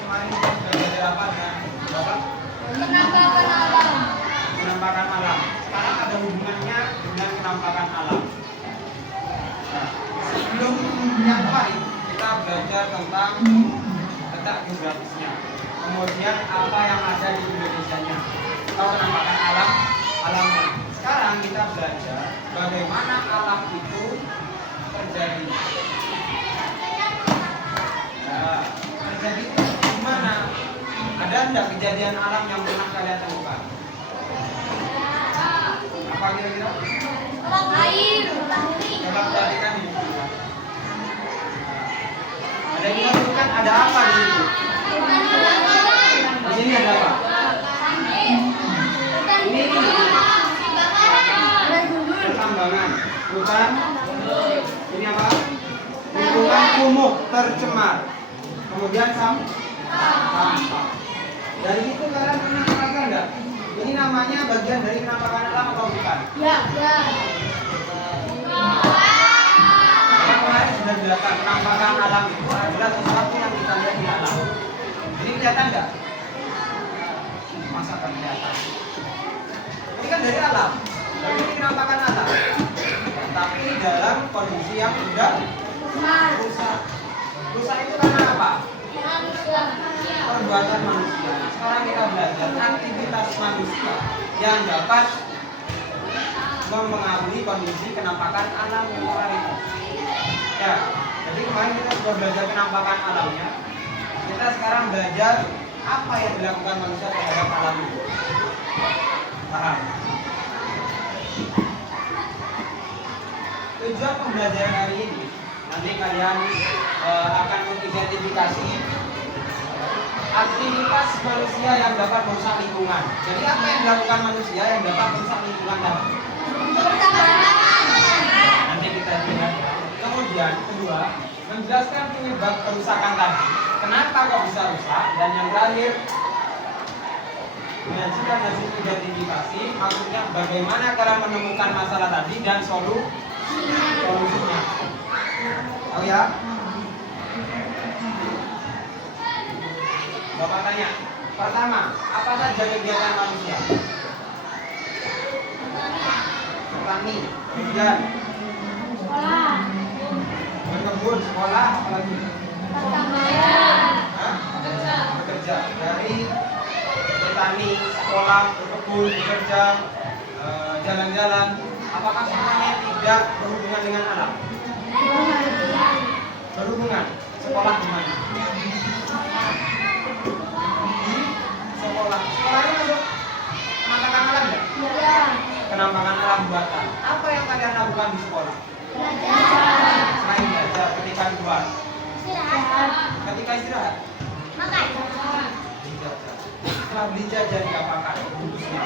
kemarin kita sudah belajar apa dengan Bapak? Penampakan alam. Penampakan alam. Sekarang ada hubungannya dengan penampakan alam. Nah, sebelum yang kemarin kita belajar tentang letak geografisnya, kemudian apa yang ada di Indonesia-nya, atau penampakan alamnya. Sekarang kita belajar bagaimana alam itu terjadi. Nah, terjadi itu gimana? Ada enggak kejadian alam yang pernah kalian temukan? Apa kira-kira? Air. Coba perhatikan ini. Ada yang menunjukkan ada apa di situ? Di sini ada apa? Ini pertambangan, bukan? Ini apa? Lingkungan kumuh tercemar. Kemudian sampah. Dari itu kalian pernah merasa enggak? Ini namanya bagian dari penampakan alam atau bukan? Ya. Yang kemarin sudah dijelaskan penampakan alam itu adalah sesuatu yang kita lihat di alam. Ini kelihatan enggak? Masa kan kelihatan? Ini kan dari alam. Jadi ini penampakan alam. Tapi ini dalam kondisi yang sudah rusak. Rusak itu karena apa? Perbuatan manusia. Sekarang kita belajar aktivitas manusia yang dapat mempengaruhi kondisi penampakan alam yang kemarin. Ya, jadi kemarin kita sudah belajar penampakan alamnya. Kita sekarang belajar apa yang dilakukan manusia terhadap alam itu. Paham? Tujuan pembelajaran hari ini nanti kalian akan mengidentifikasi aktivitas manusia yang dapat merusak lingkungan. Jadi apa yang dilakukan manusia yang dapat merusak lingkungan tadi? Nanti kita lihat. Kemudian kedua, menjelaskan penyebab kerusakan tadi. Kenapa kok bisa rusak? Dan yang terakhir, menyajikan hasil identifikasi, maksudnya bagaimana cara menemukan masalah tadi dan solusinya. Oh ya? Bapak tanya, pertama, apa saja kegiatan manusia? Bertani, kemudian Sekolah. berkebun, sekolah, apalagi? Bekerja. Dari bertani, sekolah, berkebun, bekerja, jalan-jalan. Apakah semuanya tidak berhubungan dengan alam? Berhubungan. Sekolah di mana? Sekolah. Sekolah ini masuk penampakan alam nggak? Iya. Penampakan alam buatan. Apa yang kalian lakukan di sekolah? Selain belajar, ketika keluar, ketika istirahat, beli jajan. Setelah beli jajan diapakan? Bungkusnya.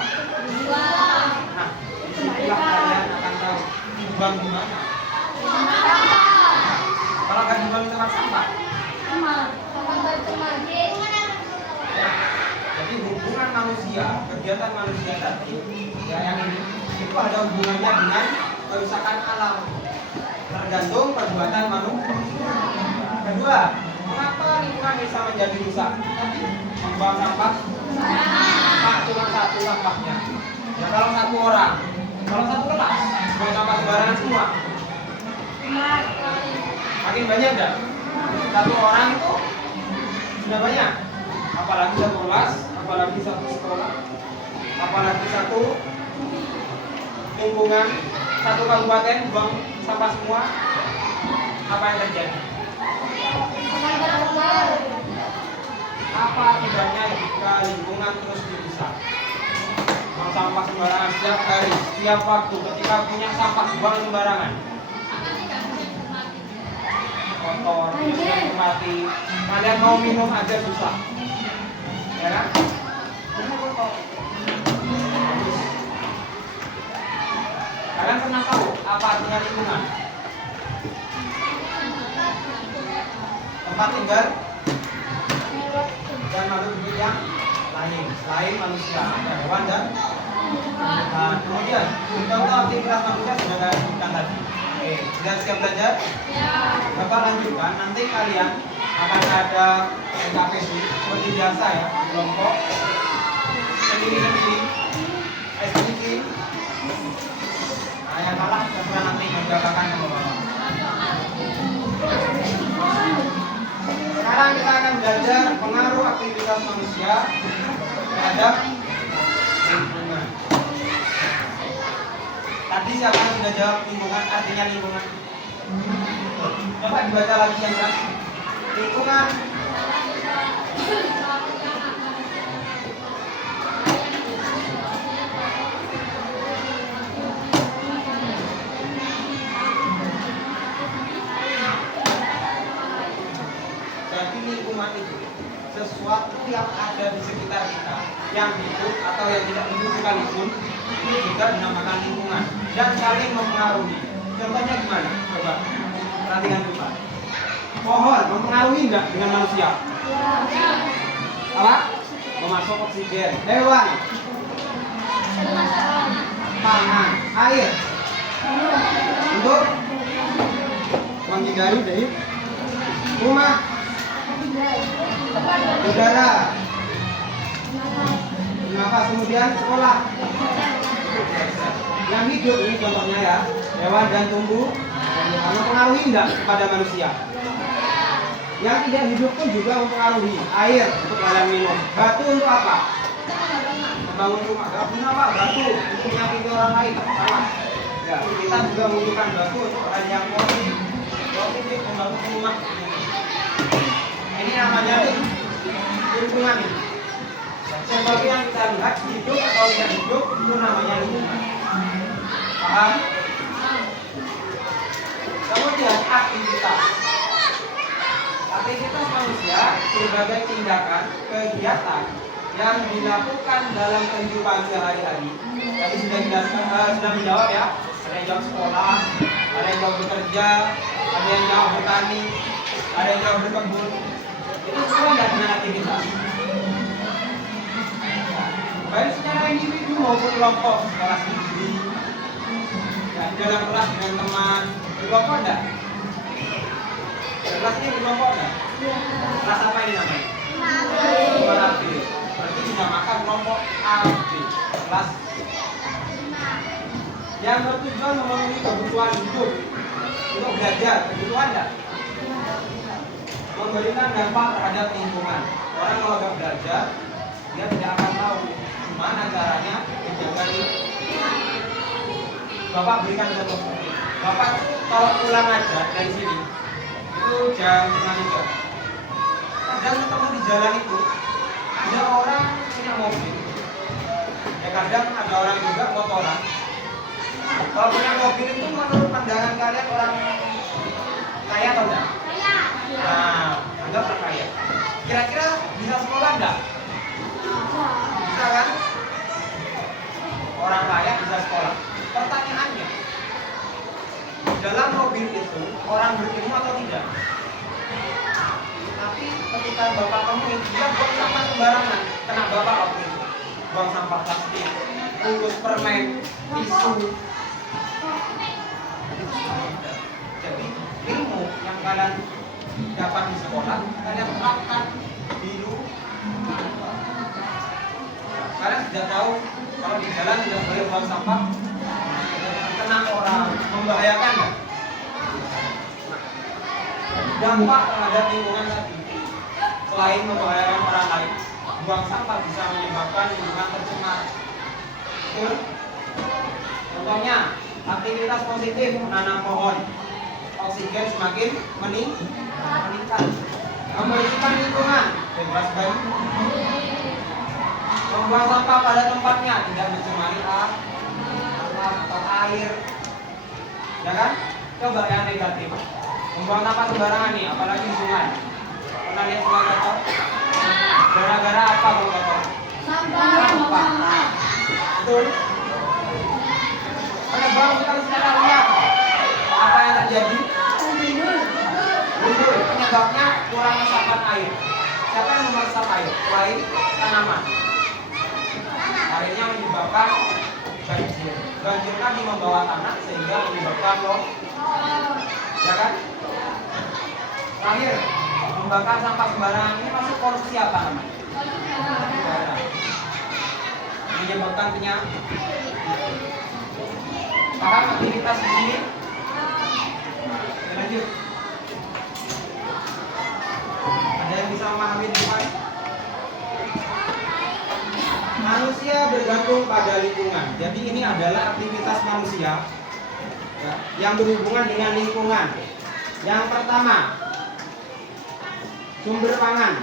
Nah, disitulah kalian akan tahu dibuang di mana. Kalau nggak dibuang di tempat sampah. Jadi hubungan manusia, kegiatan manusia tadi, ya yang ini itu ada hubungannya dengan kerusakan alam. Tergantung perbuatan manusia. Kedua, mengapa lingkungan bisa menjadi rusak? Tadi membuang sampah, cuma satu sampahnya. Ya kalau satu orang, kalau satu kelas, buang sampah sembarangan semua. Makin banyak enggak? Satu orang itu sudah banyak. Apalagi satu kelas, apalagi satu sekolah, apalagi satu lingkungan, satu kabupaten buang sampah semua. Apa yang terjadi? Apa akibatnya jika lingkungan terus dirusak? Buang sampah sembarangan setiap hari, setiap waktu, ketika punya sampah buang sembarangan. Kotor, mati. Kalian mau minum aja susah. Ya kan? Kalian pernah tahu apa artinya lingkungan? Tempat tinggal dan makhluk hidup yang lain selain manusia, hewan dan kemudian contoh aktivitas manusia sudah saya sebutkan tadi. Oke, sudah siap belajar? Bapak lanjutkan, nanti kalian akan ada NKPD seperti biasa ya, kelompok sendiri-sendiri, SPC. Nah, yang kalah terserah nanti menggabungkan ke bawah. Sekarang kita akan belajar pengaruh aktivitas manusia terhadap lingkungan. Tadi siapa yang sudah jawab lingkungan, artinya lingkungan? Coba dibaca lagi yang keras. Lingkungan jadi lingkungan itu sesuatu yang ada di sekitar kita, yang hidup atau yang tidak hidup sekalipun, itu juga dinamakan lingkungan dan saling mempengaruhi. Contohnya gimana? Coba perhatikan coba. Pohon mempengaruhi enggak dengan manusia? Apa? Memasuk oksigen. Hewan? Tangan. Air? Untuk menghindari dari rumah. Udara. Nafas, kemudian sekolah. Yang hidup ini contohnya ya, hewan dan tumbuh mempengaruhi enggak kepada manusia? Yang tidak hidup pun juga mempengaruhi. Air untuk bahan minum, batu untuk apa? Membangun rumah. Gak punya apa? Batu untuk menyakiti orang lain. Sama. Ya, kita juga membutuhkan batu untuk orang yang positif membangun rumah. Ini namanya lingkungan. Sebagai yang kita lihat hidup atau tidak hidup itu namanya lingkungan. Paham? Kemudian aktivitas. Aktivitas manusia berbagai tindakan, kegiatan yang dilakukan dalam kehidupan sehari-hari. Tadi sudah dijelaskan, sudah menjawab ya. Ada yang jauh sekolah, ada yang jauh bekerja, ada yang jauh bertani, ada yang jauh berkebun. Itu semua tidak dengan aktivitas. Baik secara individu maupun kelompok, sekolah sendiri, ya, dalam kelas dengan teman, berkelompok enggak? Kelasnya berkelompok enggak? Kelas apa ini namanya? Kelas A B. Berarti dinamakan kelompok A B. Kelas yang bertujuan memenuhi kebutuhan hidup untuk belajar, kebutuhan enggak? Memberikan dampak terhadap lingkungan. Orang kalau nggak belajar, dia tidak akan tahu gimana caranya menjaga lingkungan. Bapak berikan contoh. Bapak kalau pulang aja dari sini, itu jam 2:30. Kadang ketemu di jalan itu ada orang punya mobil. Ya kadang ada orang juga motoran. Kalau punya mobil itu menurut pandangan kalian orang kaya atau enggak? Nah, anggap orang kaya. Kira-kira bisa sekolah enggak? Bisa kan? Orang kaya bisa sekolah. Pertanyaannya, dalam mobil itu orang berilmu atau tidak? Tapi ketika bapak temuin, dia buang sampah sembarangan. Kena bapak waktu itu. Buang sampah plastik, bungkus permen, tisu. Jadi ilmu yang kalian dapat di sekolah, kalian terapkan di rumah. Kalian sudah tahu kalau di jalan tidak boleh buang sampah, kena orang, membahayakan nggak? Dampak terhadap lingkungan tadi, selain membahayakan orang lain, buang sampah bisa menyebabkan lingkungan tercemar. Betul? Contohnya, aktivitas positif menanam pohon, oksigen semakin meningkat. Membersihkan lingkungan, bebas banyu. Membuang sampah pada tempatnya, tidak mencemari atau air. Ya kan? Coba yang negatif. Membuang sampah sembarangan nih, apalagi di sungai. Pernah lihat sungai kotor? Gara-gara apa kalau kotor? Sampah. Betul? Penebang hutan secara liar. Apa yang terjadi? Gundul. Penyebabnya kurang resapan air. Siapa yang meresap air? Selain tanaman. Akhirnya menyebabkan banjir. Banjir tadi membawa tanah sehingga menyebabkan longsor. Ya kan? Terakhir, Membakar sampah sembarangan ini masuk polusi apa namanya? Udara. Menyebabkan penyakit. Paham aktivitas di sini? Lanjut. Ada yang bisa memahami di depan? Manusia bergantung pada lingkungan. Jadi ini adalah aktivitas manusia ya, yang berhubungan dengan lingkungan. Yang pertama, sumber pangan.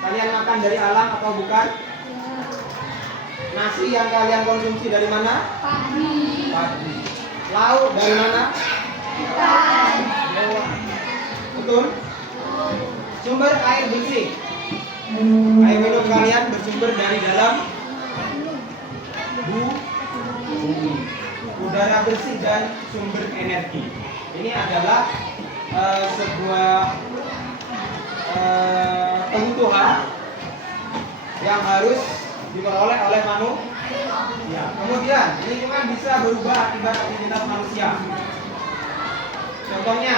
Kalian makan dari alam atau bukan? Nasi yang kalian konsumsi dari mana? Padi. Padi. Lauk dari mana? Ikan. Hewan. Betul? Sumber air bersih. Air minum kalian bersumber dari dalam bumi. Udara bersih dan sumber energi. Ini adalah sebuah kebutuhan yang harus diperoleh oleh manusia. Kemudian lingkungan bisa berubah akibat aktivitas manusia. Contohnya,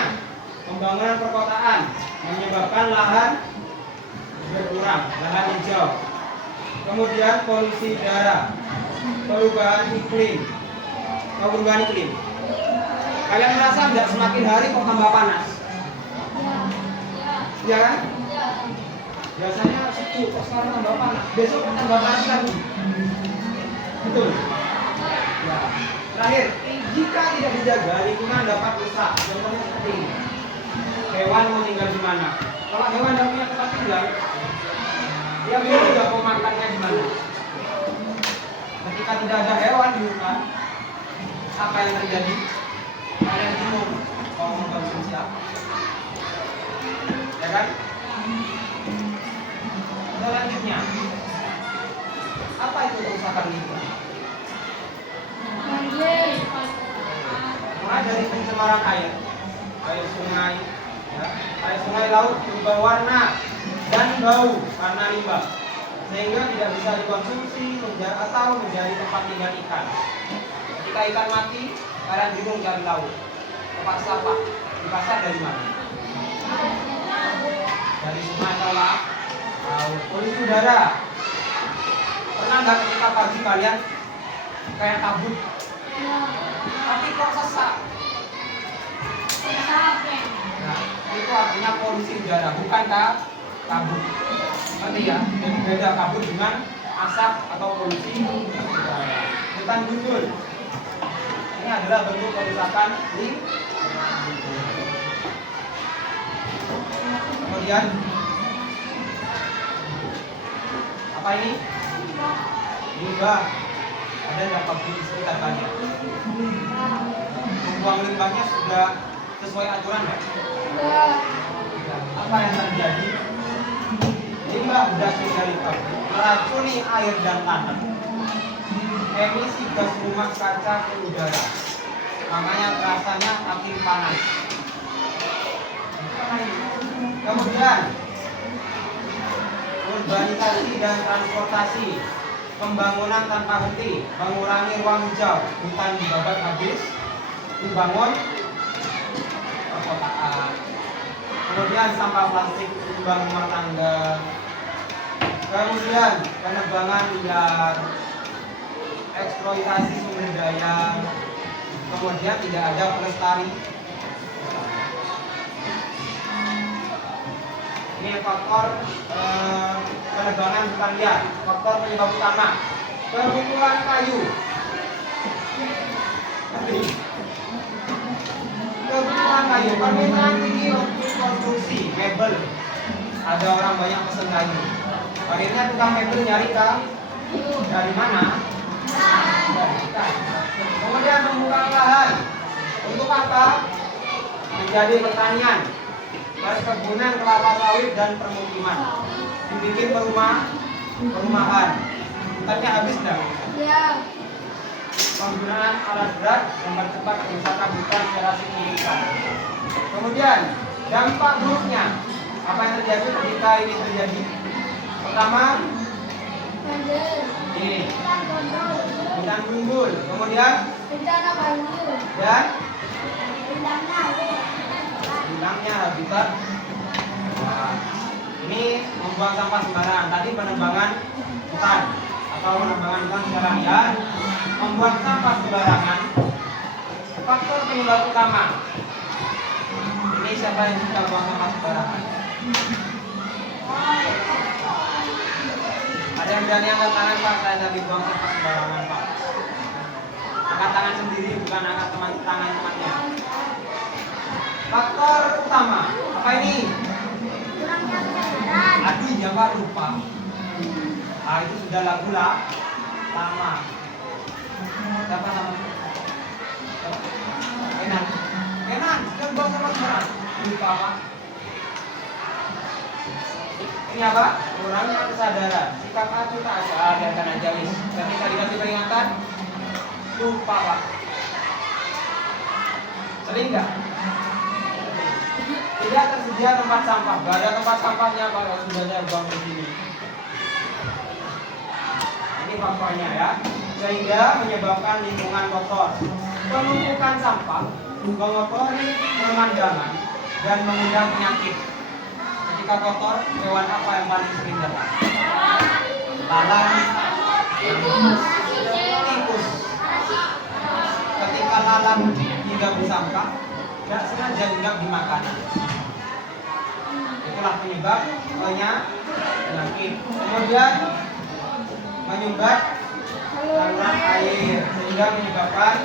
pembangunan perkotaan menyebabkan lahan berkurang, lahan hijau. Kemudian polusi udara, perubahan iklim. Kalian merasa tidak semakin hari kok tambah panas? Iya kan? Biasanya sejuk, kok sekarang tambah panas. Besok tambah panas lagi. Betul? Ya. Terakhir, jika tidak dijaga, lingkungan dapat rusak. Contohnya seperti ini. Hewan mau tinggal di mana? Kalau hewan tidak punya tempat tinggal, dia bingung juga mau makannya di mana. Ketika tidak ada hewan di hutan, apa yang terjadi? Kalian bingung mau mengkonsumsi apa? Ya kan? Selanjutnya, apa itu kerusakan lingkungan? Mulai dari pencemaran air sungai, ya, air sungai laut berubah warna dan bau karena limbah, sehingga tidak bisa dikonsumsi atau menjadi tempat tinggal ikan. Ketika ikan mati, kalian bingung cari laut. Ke pasar pak, di pasar dari mana? Dari sungai atau laut. Polusi udara. Pernah nggak ketika pagi kalian kayak kabut? Tapi kok sesak? Nah, itu artinya polusi udara, bukan kabut. Nanti ya, jadi beda kabut dengan asap atau polusi udara. Hutan gundul. Ini adalah bentuk kerusakan lingkungan. Kemudian apa ini? Limbah. Ada nggak pabrik di sekitar kalian? Membuang limbahnya sudah sesuai aturan nggak? Apa yang terjadi? Limbah beracun dari pabrik meracuni air dan tanah. Emisi gas rumah kaca ke udara. Makanya rasanya makin panas. Kemudian urbanisasi dan transportasi. Pembangunan tanpa henti mengurangi ruang hijau, hutan dibabat habis, dibangun perkotaan. Kemudian sampah plastik sumbang rumah tangga. Kemudian penebangan liar, eksploitasi sumber daya. Kemudian tidak ada pelestari. Ini faktor penebangan hutan liar, faktor penyebab utama. Kebutuhan kayu. Kebutuhan kayu, permintaan tinggi untuk konstruksi mebel. Ada orang banyak pesen kayu. Akhirnya tukang mebel nyari dari mana? Dari hutan. Kemudian membuka lahan. Untuk apa? Menjadi pertanian, perkebunan kelapa sawit dan permukiman. Dibikin perumahan. Hutannya habis enggak? Iya. Penggunaan alat berat mempercepat kerusakan hutan secara signifikan. Kemudian dampak buruknya, apa yang terjadi ketika ini terjadi? Pertama, ini hutan gundul. Kemudian dan hilangnya habitat. Nah, Ini membuang sampah sembarangan. Tadi penebangan hutan atau penebangan hutan sekarang ya. Membuang sampah sembarangan. Faktor penyebab utama. Ini siapa yang suka buang sampah sembarangan? Ada yang berani angkat tangan Pak? Saya tadi buang sampah sembarangan Pak. Angkat tangan sendiri, bukan angkat tangan temannya. Faktor utama apa ini? Kurangnya kesadaran. Aduh ya Pak, lupa. Ah itu sudah lagu lah lama. Siapa namanya? Kenan. Kenan, sudah buang sampah sembarangan. Lupa Pak. Ini apa? Kurangnya kesadaran. Sikap acuh tak ada dan aja wis. Ketika dikasih peringatan, lupa Pak. Sering nggak? Tidak tersedia tempat sampah. Gak ada tempat sampahnya Pak. Kalau sudahnya buang di sini. Ini faktornya ya. Sehingga menyebabkan lingkungan kotor. Penumpukan sampah mengotori pemandangan dan mengundang penyakit. Ketika kotor, hewan apa yang paling sering datang? Lalat, tikus. Ketika lalat hinggap di sampah, tidak sengaja hinggap di makanan. Itulah penyebab penyakit. Kemudian menyumbat saluran air sehingga menyebabkan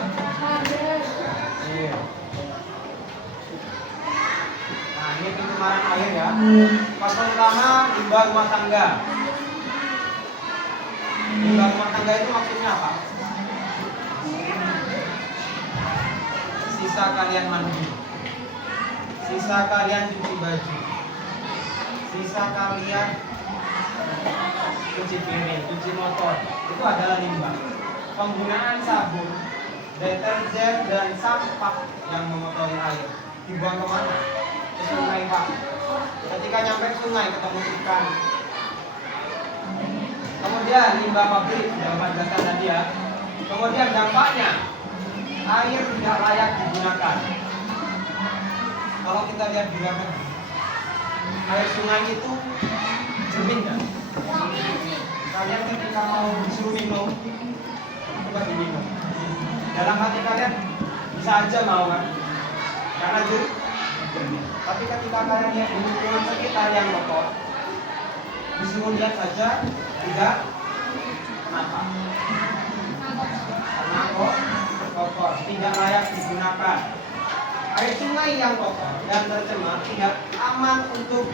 air. Nah ini pencemaran air ya. Faktor utama limbah rumah tangga. Limbah rumah tangga itu maksudnya apa? Sisa kalian mandi, sisa kalian cuci baju, sisa kalian cuci piring, cuci motor, itu adalah limbah. Penggunaan sabun, deterjen dan sampah yang mengotori air dibuang kemana? Ke sungai Pak. Ketika nyampe sungai ketemu ikan. Kemudian limbah pabrik sudah Bapak jelaskan tadi ya. Kemudian dampaknya air tidak layak digunakan. Kalau kita lihat di luar negeri, air sungai itu jernih kan? Kalian ketika mau disuruh minum, coba diminum. Dalam hati kalian bisa aja mau kan? Karena jernih. Tapi ketika kalian lihat di lingkungan sekitar yang kotor, disuruh lihat saja tidak. Kenapa? Karena kotor, tidak layak digunakan. Air sungai yang kotor dan tercemar tidak aman untuk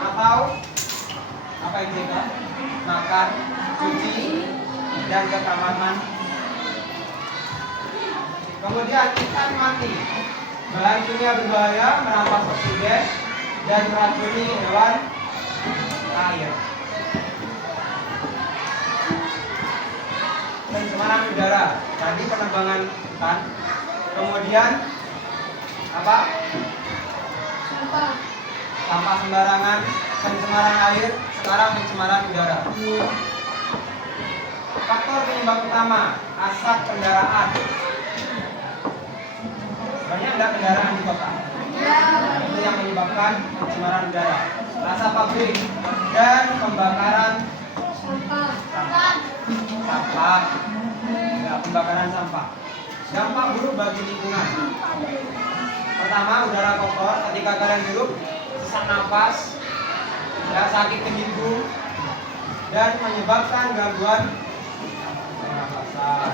atau apa yang kita makan, cuci, dan ke kamar mandi. Kemudian ikan mati, bahan kimia berbahaya merampas oksigen dan meracuni hewan air. Pencemaran udara, tadi penebangan hutan, kemudian apa? Sampah sembarangan, pencemaran air, sekarang pencemaran udara. Faktor penyebab utama, asap kendaraan. Banyak nggak kendaraan di kota? Itu yang menyebabkan pencemaran udara. Asap pabrik dan pembakaran sampah. Ya, pembakaran sampah. Dampak buruk bagi lingkungan. Pertama, udara kotor. Ketika kalian hirup, sesak napas, ya, sakit hidung, dan menyebabkan gangguan pernapasan.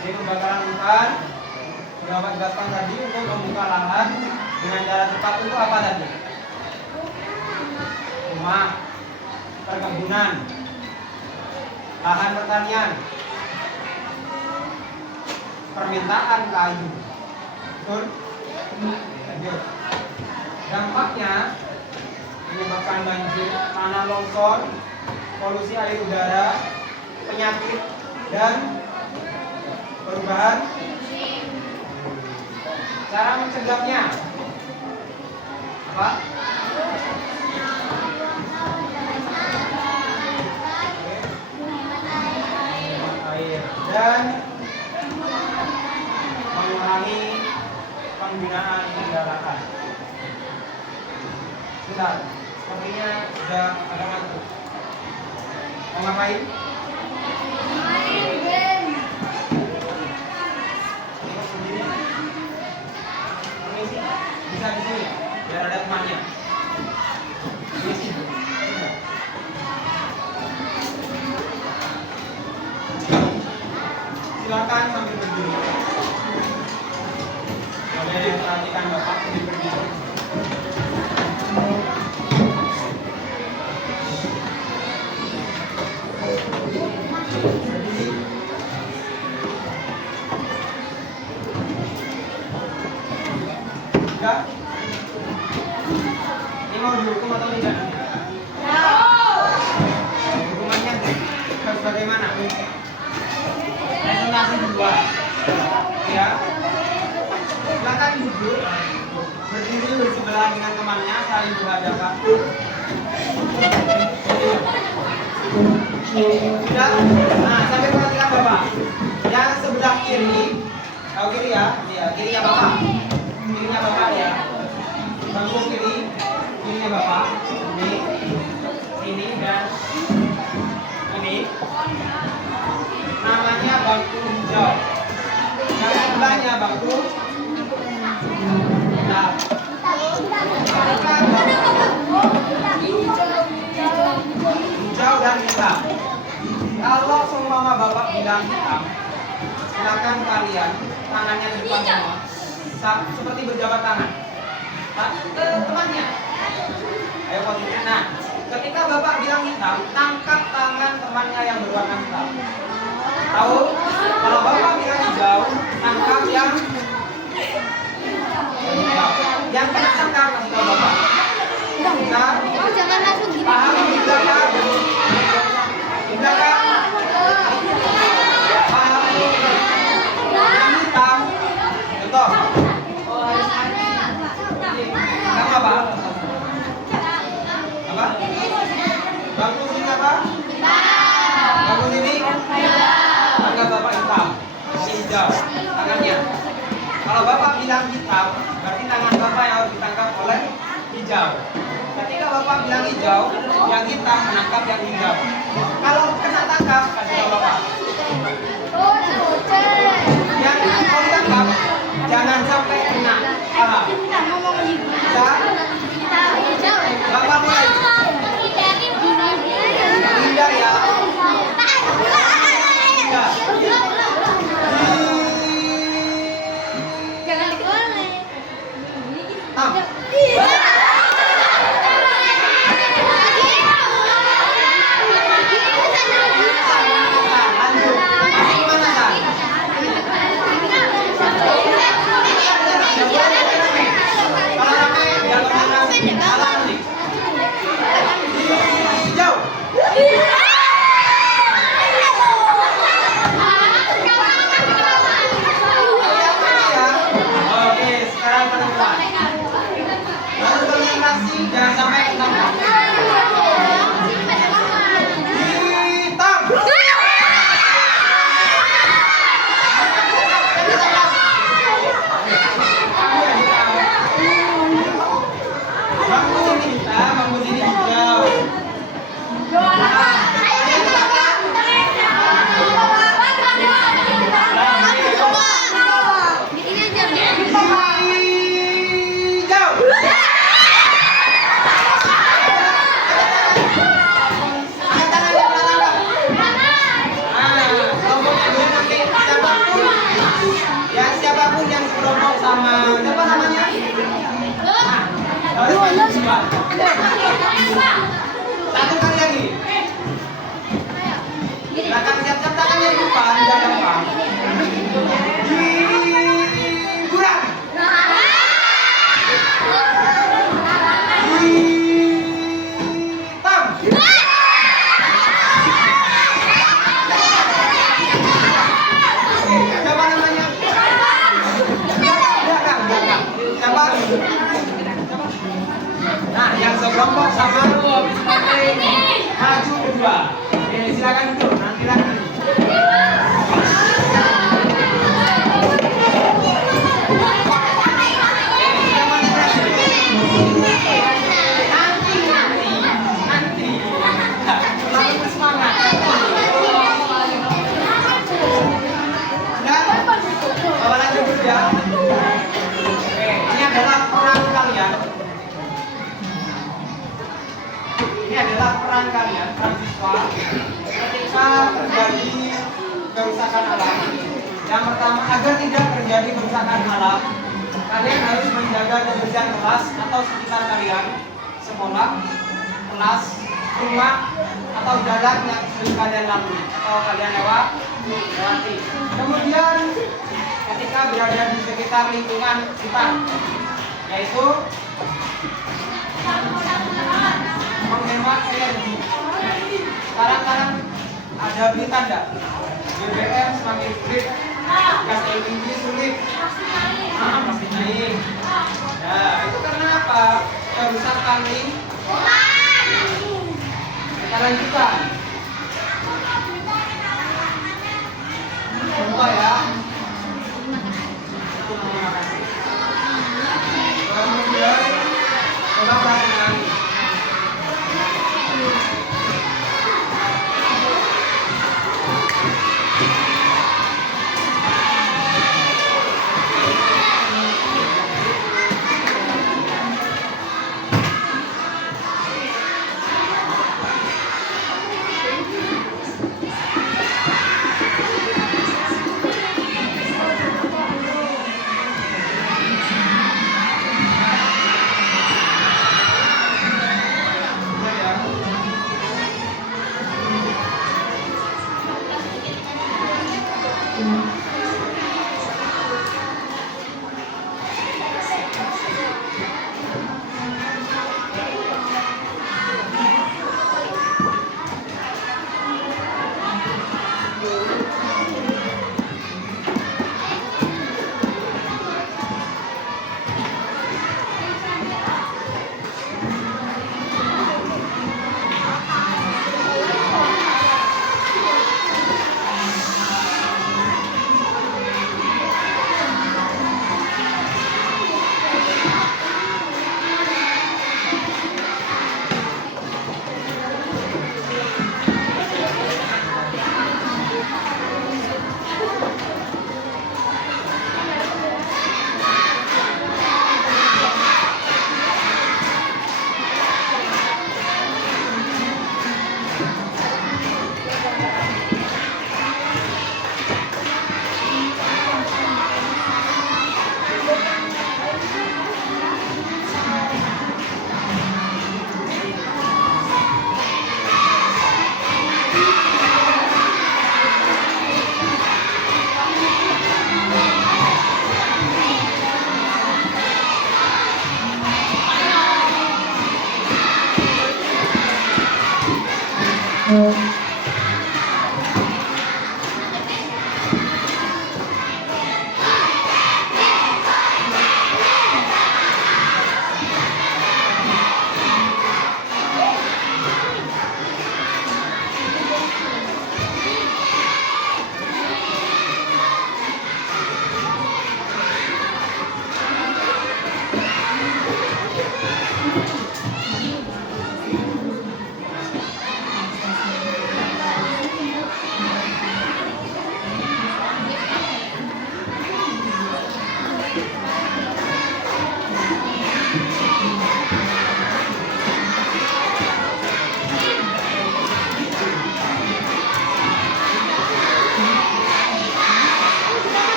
Jadi pembakaran hutan sudah Bapak jelaskan tadi untuk membuka lahan dengan cara cepat untuk apa tadi? Rumah, perkebunan, lahan pertanian, permintaan kayu. Betul? Lanjut. Dampaknya menyebabkan banjir, tanah longsor, polusi air udara, penyakit, dan perubahan. Cara mencegahnya apa? Air dan mengurangi penggunaan kendaraan. ada ngantuk. Mau ngapain? Main game. Tengok sendiri. Permisi, bisa di sini, biar ada temannya. Permisi. Silakan sambil berdiri. Boleh diperhatikan Bapak sambil berdiri. Berdiri. Sudah? Ini mau dihukum atau tidak? Hukumannya harus bagaimana? Presentasi dua, ya. Silakan duduk, berdiri bersebelah dengan temannya, saling berhadapan. Sudah? Nah, sampai perhatikan Bapak. Yang sebelah kiri, tahu kiri ya? Iya, kirinya Bapak. Kirinya Bapak ya. Bangku kiri, kirinya Bapak. Ini dan ini. Namanya bangku hijau. Yang sebelahnya bangku hitam. Hijau dan hitam. Kalau seumpama Bapak bilang hitam, silakan kalian tangannya di depan semua, seperti berjabat tangan. Temannya. Ayo posisi. Nah, ketika Bapak bilang hitam, tangkap tangan temannya yang berwarna hitam. Tahu? Kalau Bapak bilang hijau, tangkap yang hijau. Yang kena tangkap kasih tahu Bapak. Bisa? Jangan langsung gini. Paham di belakang? Di belakang? Paham? Yang hitam. Contoh. Nama apa? Apa? Bangku sini apa? Bangku sini? Tangan Bapak hitam. Ini hijau. Tangannya. Kalau Bapak bilang hitam, berarti tangan Bapak yang harus ditangkap oleh hijau. Ketika Bapak bilang hijau, yang hitam menangkap yang hijau. Kalau kena tangkap, kasih tahu Bapak. Yang mau ditangkap, jangan sampai kena. Paham? Bisa? Bapak mulai. Hindar ya. Hindar. Jangan digoleh. Tam. Lanjut. Gimana, San? Kalau rame, jangan rame. Kalah nih. Hijau. Oke, sekarang penentuan. Harus konsentrasi, jangan sampai ketangkap. Hitam. Bangku sini hitam, bangku sini hijau. Hijau. Angkat tangan yang pernah tangkap. Kelompoknya dia nanti siapapun yang sekelompok sama siapa namanya? Harus maju semua. Satu kali lagi. Silakan siap-siap tangannya di depan, jangan gampang. Hiburan. Hitam. Siapa namanya? Belakang. Siapa? Nah, yang sekelompok peran kalian, peran siswa, ketika terjadi kerusakan alam. Yang pertama, agar tidak terjadi kerusakan alam, kalian harus menjaga kebersihan kelas atau sekitar kalian, sekolah, kelas, rumah, atau jalan yang sering kalian lalui atau kalian lewati. Kemudian, ketika berada di sekitar lingkungan kita, yaitu menghemat energi. Sekarang ada berita enggak? BBM semakin sulit, gas LPG sulit, pasti naik. Nah, itu karena apa? Kerusakan lingkungan. Kita lanjutkan. Coba ya. Terima kasih. Kemudian, coba perhatikan.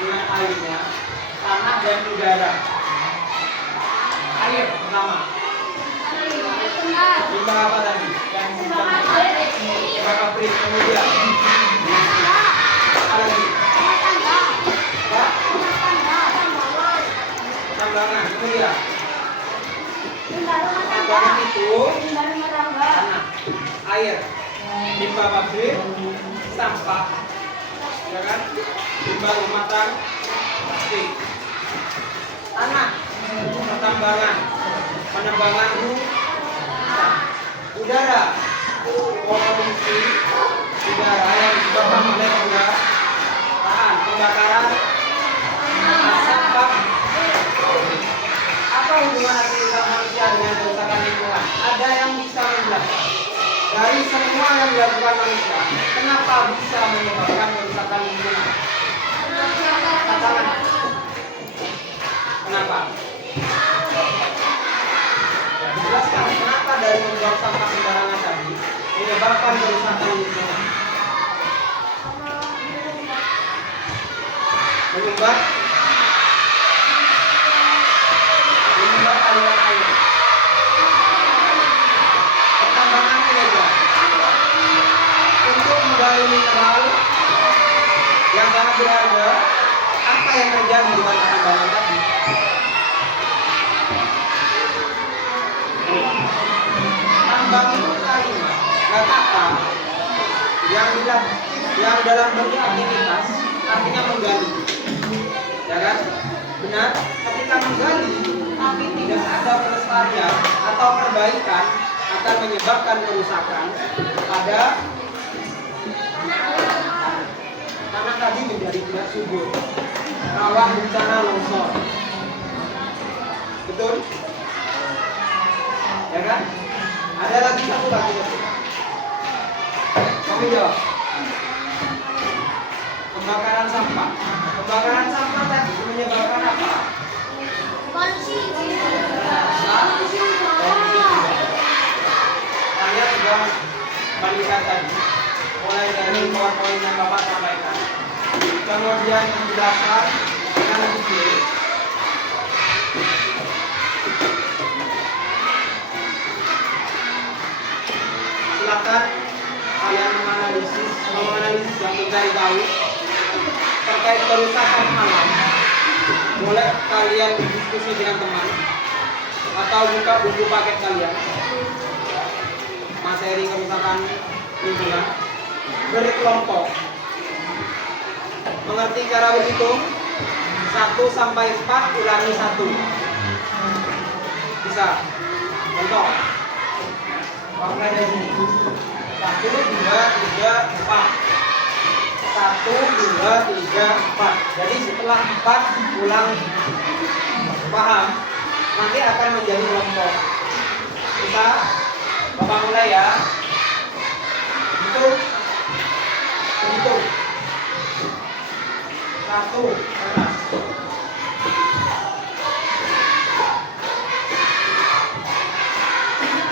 dengan airnya, tanah dan udara. Air pertama. Limbah apa tadi? Yang limbah pabrik. Kemudian apa lagi? Apa? Tambangan. Kemudian tambangan itu tanah, air, limbah pabrik, sampah, ya kan? Limbah rumah tangga, plastik, tanah, pertambangan, penebangan hutan, udara, polusi udara yang disebabkan oleh kendaraan, pembakaran asap bak. Apa hubungan aktivitas manusia dengan kerusakan lingkungan? Ada yang bisa menjelaskan? Dari semua yang dilakukan manusia, kenapa bisa menyebabkan kerusakan lingkungan? Katakan. Kenapa? Ya, dijelaskan kenapa dari membuang sampah sembarangan tadi menyebabkan kerusakan lingkungan. Menyumbat aliran air. Pertambangan ilegal untuk menggali mineral yang sangat berharga. Apa yang terjadi dengan pertambangan tadi? Tambang itu kalimat kata yang dalam bentuk aktivitas artinya menggali, ya kan? Benar. Ketika menggali tapi tidak ada pelestarian atau perbaikan akan menyebabkan kerusakan pada tanah tadi menjadi tidak subur, rawan bencana longsor. Betul? Ya kan? Ada lagi satu lagi. Oke, jawab. Pembakaran sampah. Pembakaran sampah tadi menyebabkan apa? Polusi. Saya sudah bandingkan tadi, mulai dari poin-poin yang Bapak sampaikan, kemudian menjelaskan dengan lebih clear. Silakan kalian menganalisis dan mencari tahu terkait kerusakan alam. Boleh kalian berdiskusi dengan teman atau buka buku paket kalian, materi kerusakan lingkungan, berkelompok. Mengerti cara berhitung? 1 sampai 4 ulangi 1. Bisa? Contoh. Mulai dari sini. 1, 2, 3, 4. 1, 2, 3, 4. Jadi setelah 4 ulang, paham? Nanti akan menjadi kelompok. Kita Bapak mulai ya. Hitung. 1, keras.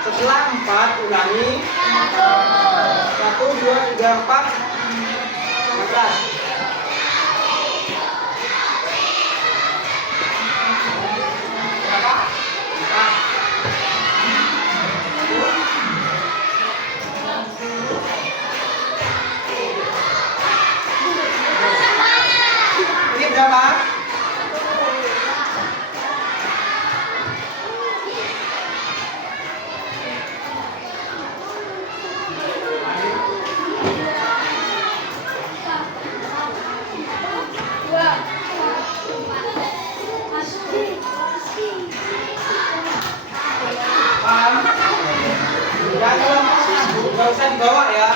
Setelah 4 ulangi 1, 2, 3, 4 keras. Berapa? 4. Ini berapa? Paham? Ya, nggak usah dibawa ya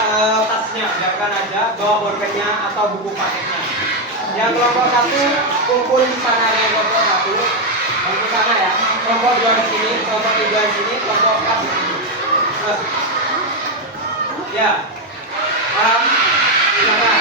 tasnya, biarkan aja bawa bolpennya atau buku paketnya. Yang kelompok 1 kumpul di sana, yang kelompok 1 di sana ya. Kelompok 2 di sini, kelompok 3 di sini, kelompok 4 di sini. Ya, paham? Silakan.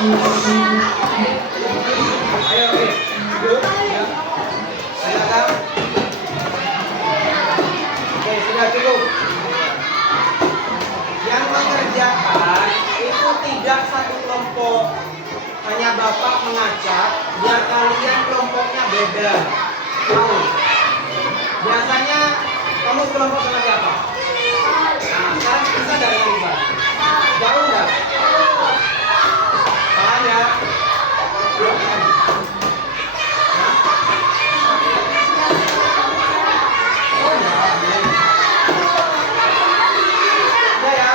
Ayo, oke. Duduk. Ya. Silakan. Oke, sudah cukup. Yang mengerjakan itu tidak satu kelompok. Hanya Bapak mengajak biar kalian kelompoknya beda. Tahu? Biasanya kamu kelompok sama siapa? Nah, sekarang bisa dari yang lupa. Jauh nggak? Paham ya? Oh ya, udah ya.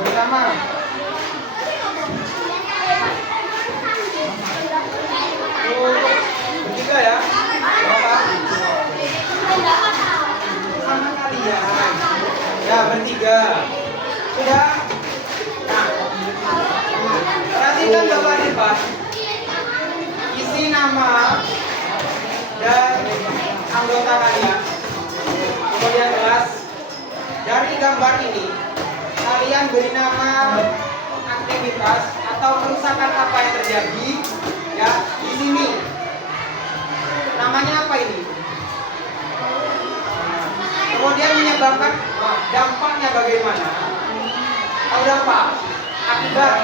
Bersama. Bertiga ya. Bapak. Sama kalian. Ya, bertiga. Sudah. Nah. Perhatikan Bapak nih, Pak. Isi nama dan anggota kalian. Kemudian kelas. Dari gambar ini kalian beri nama aktivitas atau kerusakan apa yang terjadi ya di sini. Namanya apa ini? Kemudian menyebabkan dampaknya bagaimana? Tahu dampak? Akibat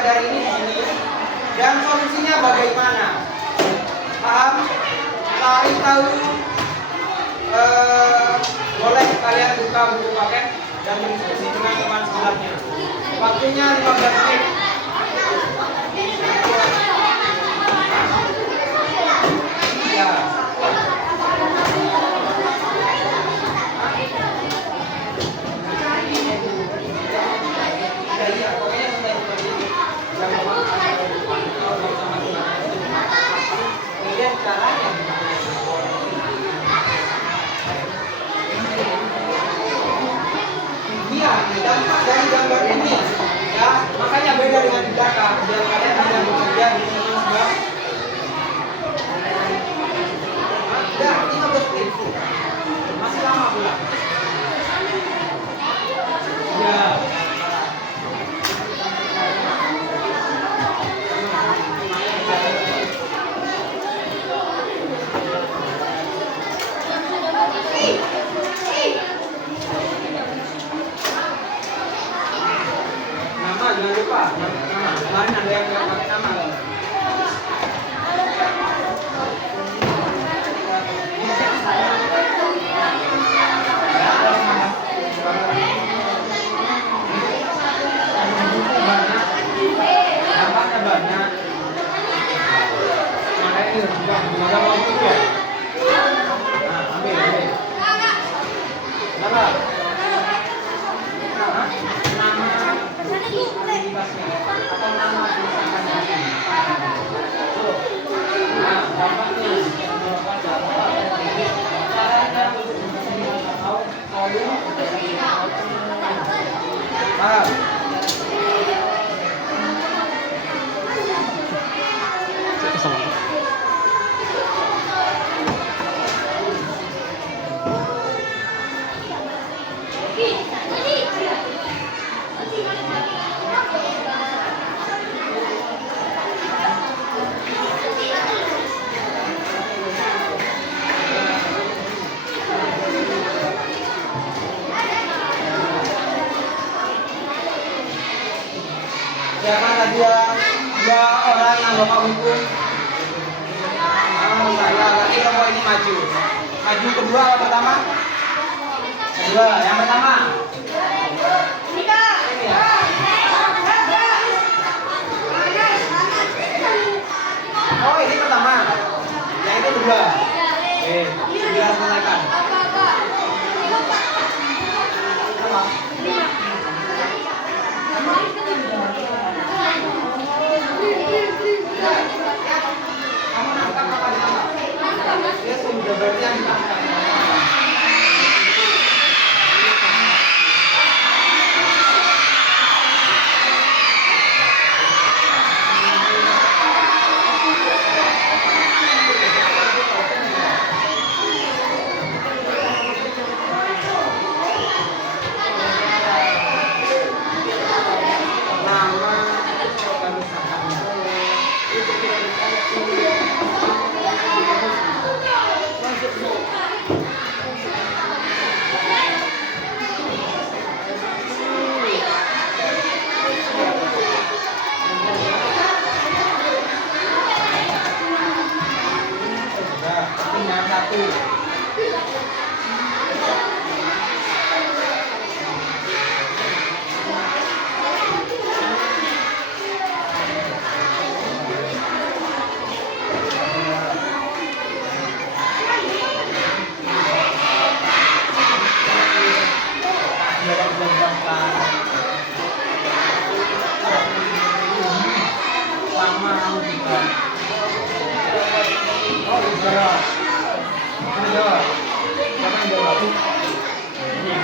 dari ini di sini dan solusinya bagaimana? Paham? Cari tahu. Boleh kalian buka buku paket dan berdiskusi dengan teman sebelahnya. Waktunya 15 menit. Ya. Kemudian caranya dampak dari gambar ini ya, makanya beda Dua orang yang Bapak hukum. Oh, saya berarti kelompok ini maju. Maju kedua atau pertama? Kedua. Yang pertama. Ini ya. Oh, ini pertama. Yang itu kedua. Oke, sudah selesaikan. Kamu nangkap apa ditangkap? Dia sudah berarti yang ditangkap. Tinggal satu. Sama juga. Oh, iya. Ada. Siapa yang jawab? Ini.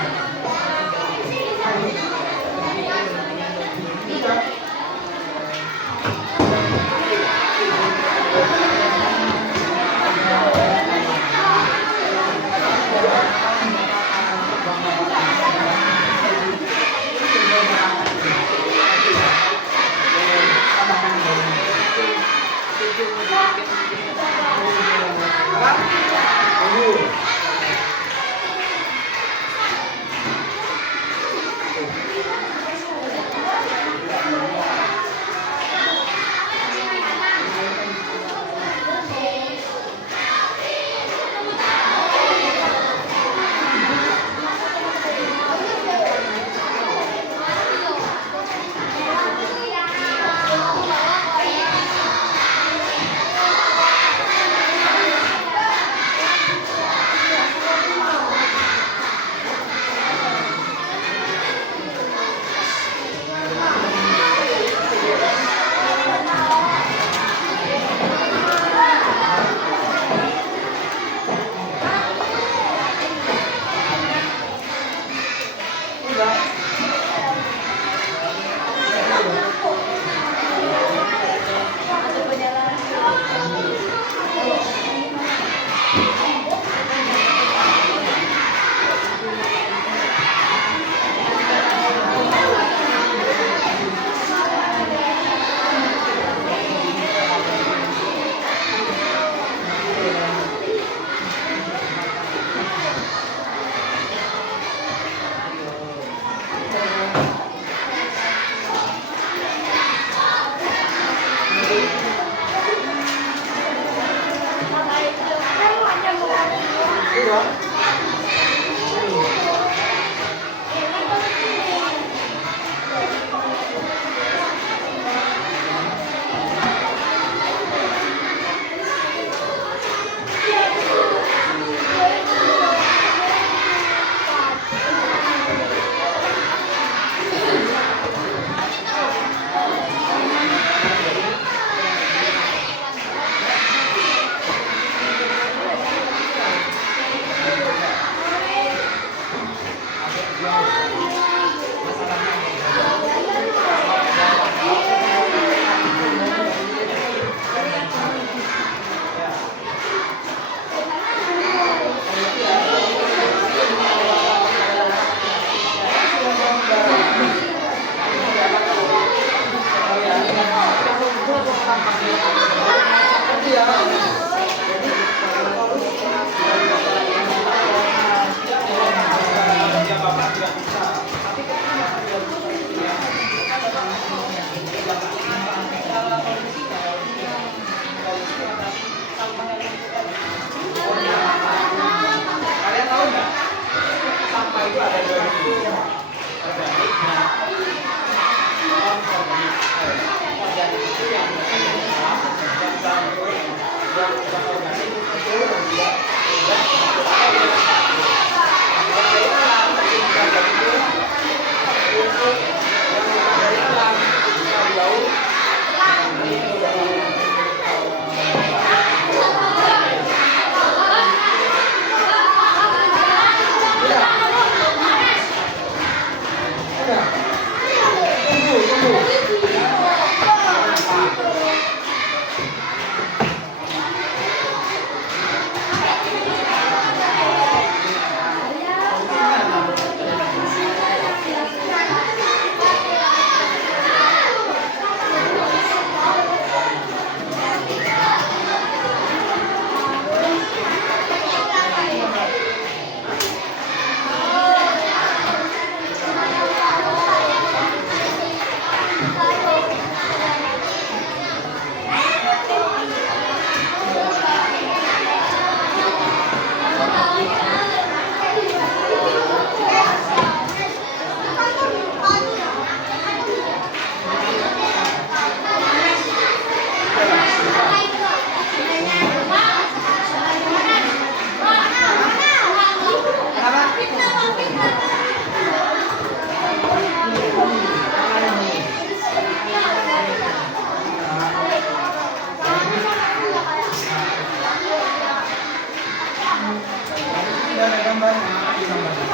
tidak ada gambarnya, ada gambarnya.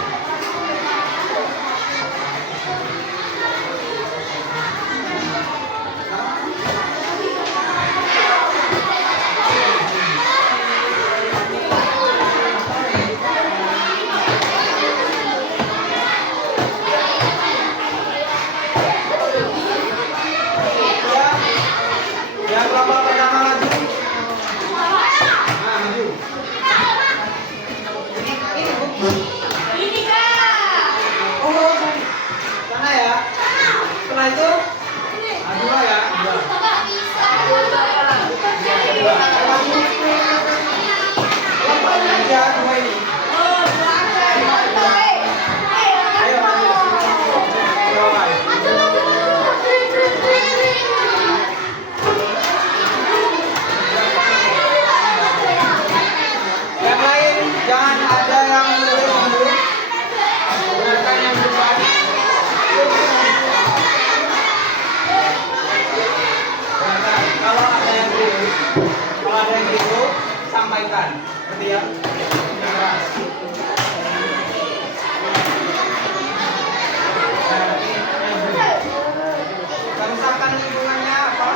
Yang kelompok pertama maju. Nah, maju. Ini Bu. Ini Kak. Oh, sana ya. Setelah itu, dua ya, dua. Kakak bisa. Dua. Maju. Kelompoknya aja dua ini. Ayo maju. Lawan. Yang lain jangan ada yang nulis dulu. Gunakan yang depan. Gunakan. Kalau ada yang keliru, sampaikan. Seperti ya. Keras. Nah, ini maju. Kerusakan lingkungannya apa?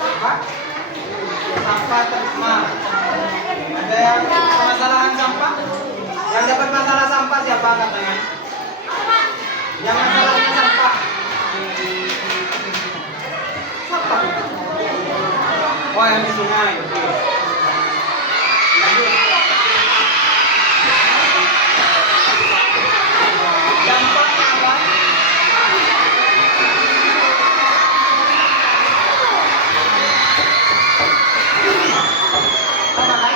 Apa? Sampah tercemar. Ada yang permasalahan sampah? Yang dapat masalah sampah siapa angkat tangan? Yang masalahnya sampah. Sampah. Oh, yang di sungai. Oke. Lanjut. Dampaknya apa? Sama kan?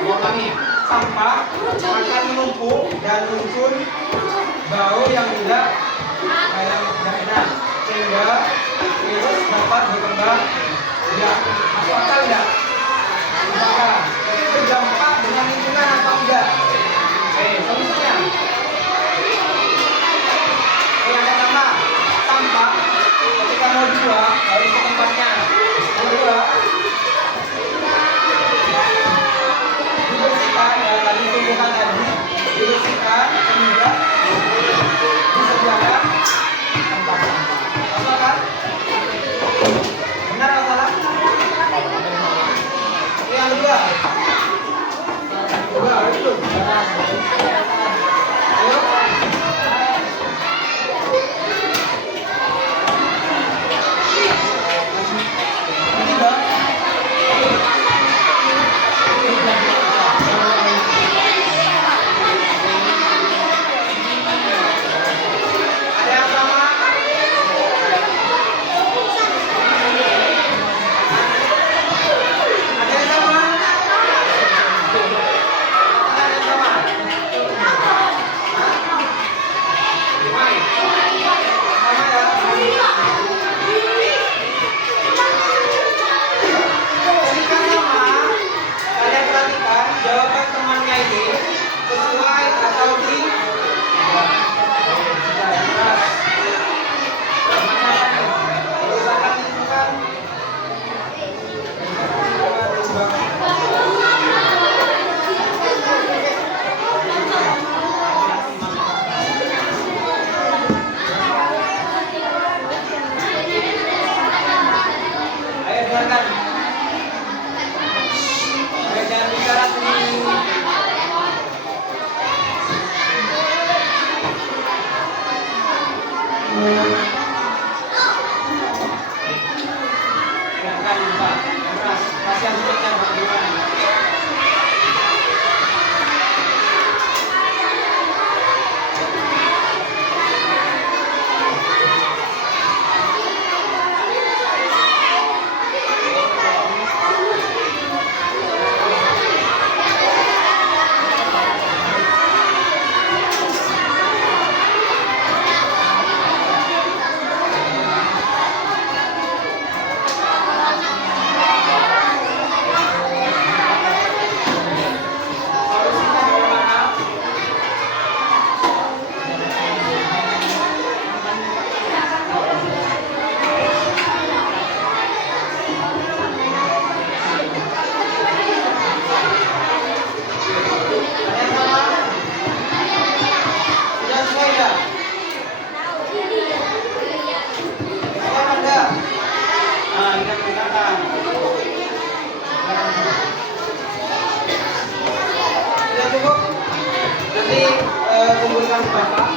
Ulangi. Sampah akan menumpuk dan muncul bau yang tidak enak, sehingga virus dapat berkembang. Ya, masuk akal enggak? Maka itu berdampak dengan lingkungan atau enggak? Solusinya. Yang pertama, sampah ketika mau dibuang harus ke tempatnya. Yang kedua, dibersihkan, ya tadi tumbukan tadi dibersihkan, kemudian disediakan tempat sampah. Masuk akal? Benar atau salah? tugas Bapak?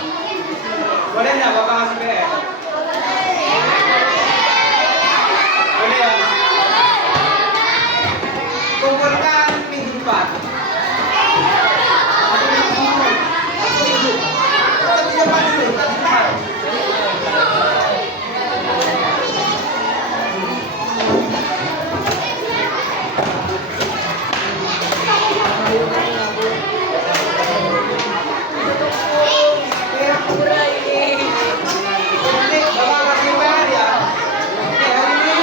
Boleh nggak Bapak ngasih PR? Boleh ya? Kumpulkan minggu depan. Atau minggu. Tapi depan dulu, tapi depan. Nanti Bapak kasih PR ya. Oke, hari ini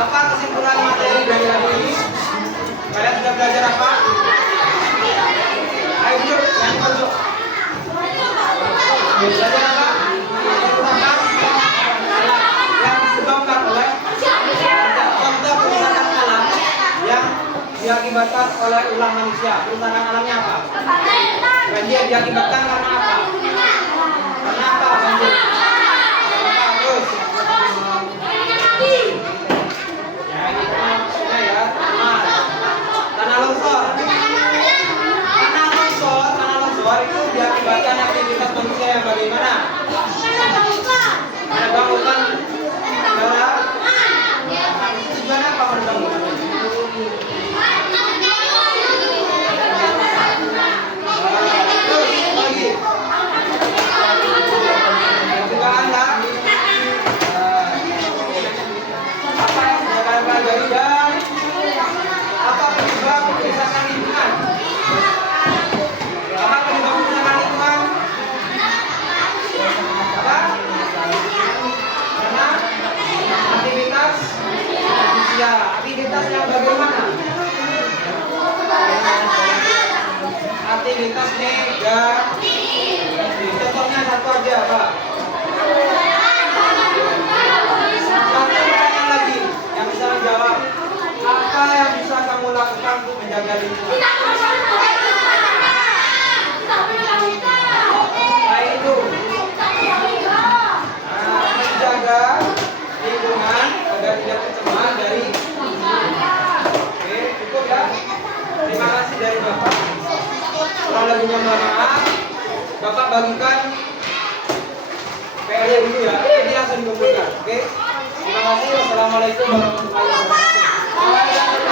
apa kesimpulan materi dari hari ini? Kalian sudah belajar apa? Ayo duduk, yang pojok. Belajar apa? Yang pertama, yang disebabkan oleh contoh kerusakan alam yang diakibatkan oleh ulah manusia. Kerusakan alamnya apa? Banjir diakibatkan karena apa? Karena apa banjir? Terus ya ini maksudnya ya tanah longsor. Tanah longsor itu diakibatkan aktivitas manusia yang bagaimana? Ada bangunan darat. Tujuan apa menbangun? Terus lagi. Juga Anda apa yang sudah kalian pelajari dan apa penyebab kerusakan lingkungan? Apa penyebab kerusakan lingkungan? Apa? Karena aktivitas manusia. Aktivitas yang bagaimana? Aktivitas negatif. Contohnya satu aja, Pak. Satu pertanyaan lagi yang bisa menjawab. Apa yang bisa kamu lakukan untuk menjaga lingkungan? Nah itu. Menjaga lingkungan agar tidak tercemar dari. Oke, cukup ya. Terima kasih dari Bapak. Kurang lebihnya mohon maaf. Bapak bagikan PR-nya dulu ya. Ini langsung dikumpulkan. Oke. Terima kasih. Wassalamualaikum warahmatullahi wabarakatuh.